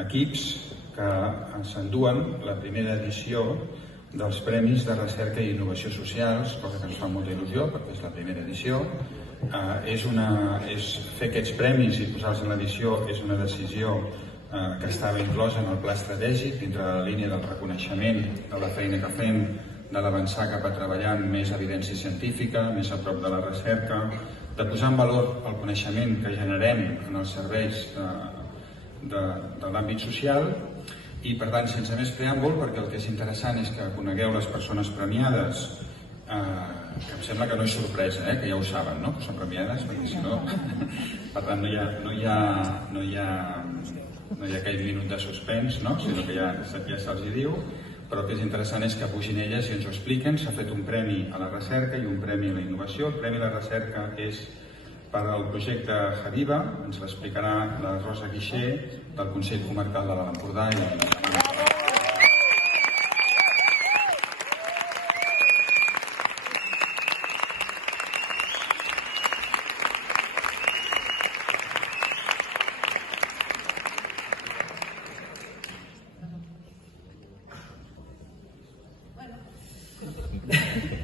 equips que s'enduen la primera edició dels Premis de Recerca i Innovació Socials, cosa que ens fa molta il·lusió perquè és la primera edició. Fer aquests premis i posar-los en l'edició és una decisió que estava inclosa en el pla estratègic dintre de la línia del reconeixement de la feina que fem, de l'avançar cap a treballar amb més evidència científica, més a prop de la recerca, de posar en valor el coneixement que generem en els serveis de l'àmbit social i, per tant, sense més preàmbul, perquè el que és interessant és que conegueu les persones premiades, que em sembla que no és sorpresa, que ja ho saben, no? Que són premiades, perquè si no... Per tant, no hi ha aquell minut de suspens, no? Sinó que ja se'ls hi diu, però el que és interessant és que pugin elles i ens ho expliquen. S'ha fet un premi a la recerca i un premi a la innovació. El premi a la recerca és per al projecte Javiva, ens l'explicarà la Rosa Guixer, del Consell Comarcal de l'Alt Empordà i la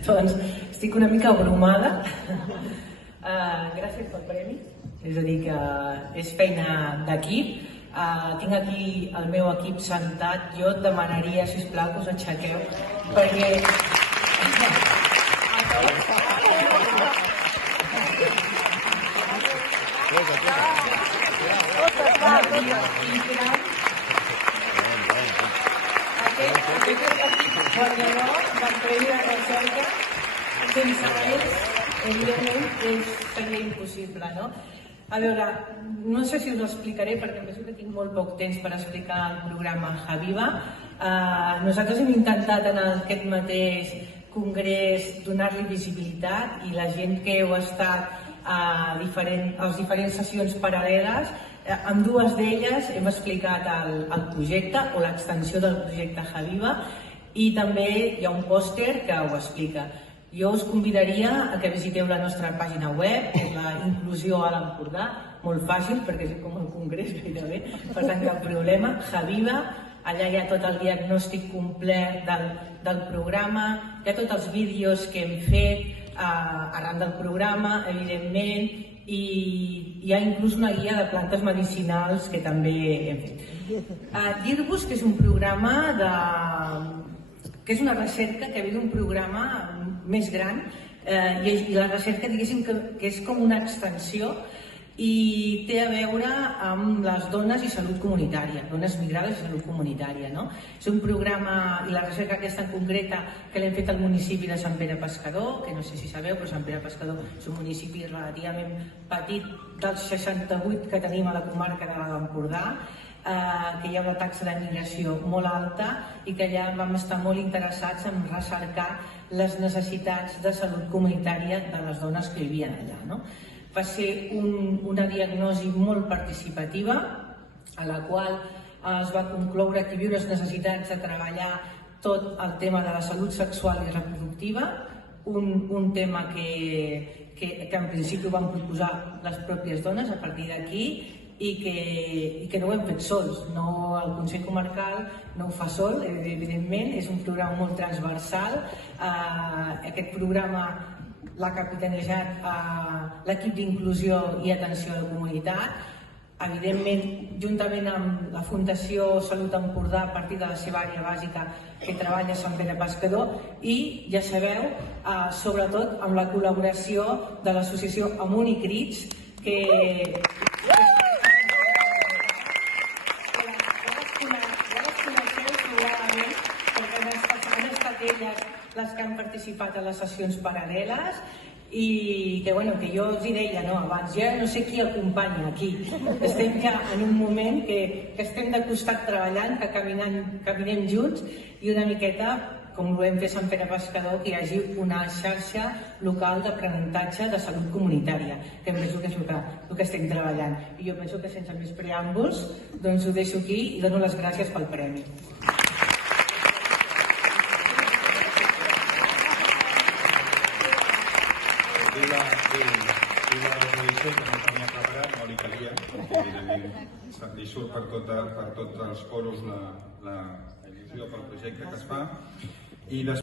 Doncs estic una mica abrumada. Gràcies pel premi, és a dir que és feina d'equip. Tinc aquí el meu equip sentat. Jo et demanaria, sisplau, que us aixequeu perquè... guanyador del Premi de Recerca, sense ells, evidentment, seria impossible, no? A veure, no sé si us ho explicaré perquè penso que tinc molt poc temps per explicar el programa Javiva. Nosaltres hem intentat en aquest mateix congrés donar-li visibilitat i la gent que heu estat a les diferents sessions paral·leles, amb dues d'elles hem explicat el projecte o l'extensió del projecte Javiva i també hi ha un pòster que ho explica. Jo us convidaria a que visiteu la nostra pàgina web, que és la Inclusió a l'Empordà, molt fàcil perquè és com un congrés gairebé, per tant cap problema, Javiva, allà hi ha tot el diagnòstic complet del programa, hi ha tots els vídeos que hem fet arran del programa, evidentment, i hi ha inclús una guia de plantes medicinals que també hem fet. Dir-vos que és un programa que és una recerca que ve d'un programa més gran i la recerca, diguéssim, que és com una extensió i té a veure amb les dones i salut comunitària, dones migrades i salut comunitària, no? És un programa, i la recerca aquesta en concreta, que l'hem fet al municipi de Sant Pere Pescador, que no sé si sabeu, però Sant Pere Pescador és un municipi relativament petit dels 68 que tenim a la comarca de l'Alt Empordà, que hi ha una taxa de migració molt alta i que allà vam estar molt interessats en recercar les necessitats de salut comunitària de les dones que vivien allà, no? Va ser una diagnosi molt participativa, a la qual es va concloure que hi havia unes necessitats de treballar tot el tema de la salut sexual i reproductiva, un tema que en principi ho van proposar les pròpies dones a partir d'aquí i que no ho hem fet sols. El Consell Comarcal no ho fa sol, evidentment, és un programa molt transversal. Aquest programa l'ha capitanejat l'equip d'inclusió i atenció a la comunitat, evidentment juntament amb la Fundació Salut Empordà a partir de la seva àrea bàsica que treballa a Sant Pere Pescador i, ja sabeu, sobretot amb la col·laboració de l'associació Amunt i Crits, que les que han participat a les sessions paral·leles i que jo els deia abans, ja no sé qui acompanya aquí. Estem ja en un moment que estem de costat treballant, que caminem junts i una miqueta, com ho hem fet a Sant Pere Pescador, que hi hagi una xarxa local d'aprenentatge de salut comunitària, que penso que és el que estem treballant. I jo penso que sense més preàmbuls, doncs ho deixo aquí i dono les gràcies pel premi. La resolució que no tenia preparat, li calia, perquè evidentment li surt per tots els poros la il·lusió pel projecte que es fa. I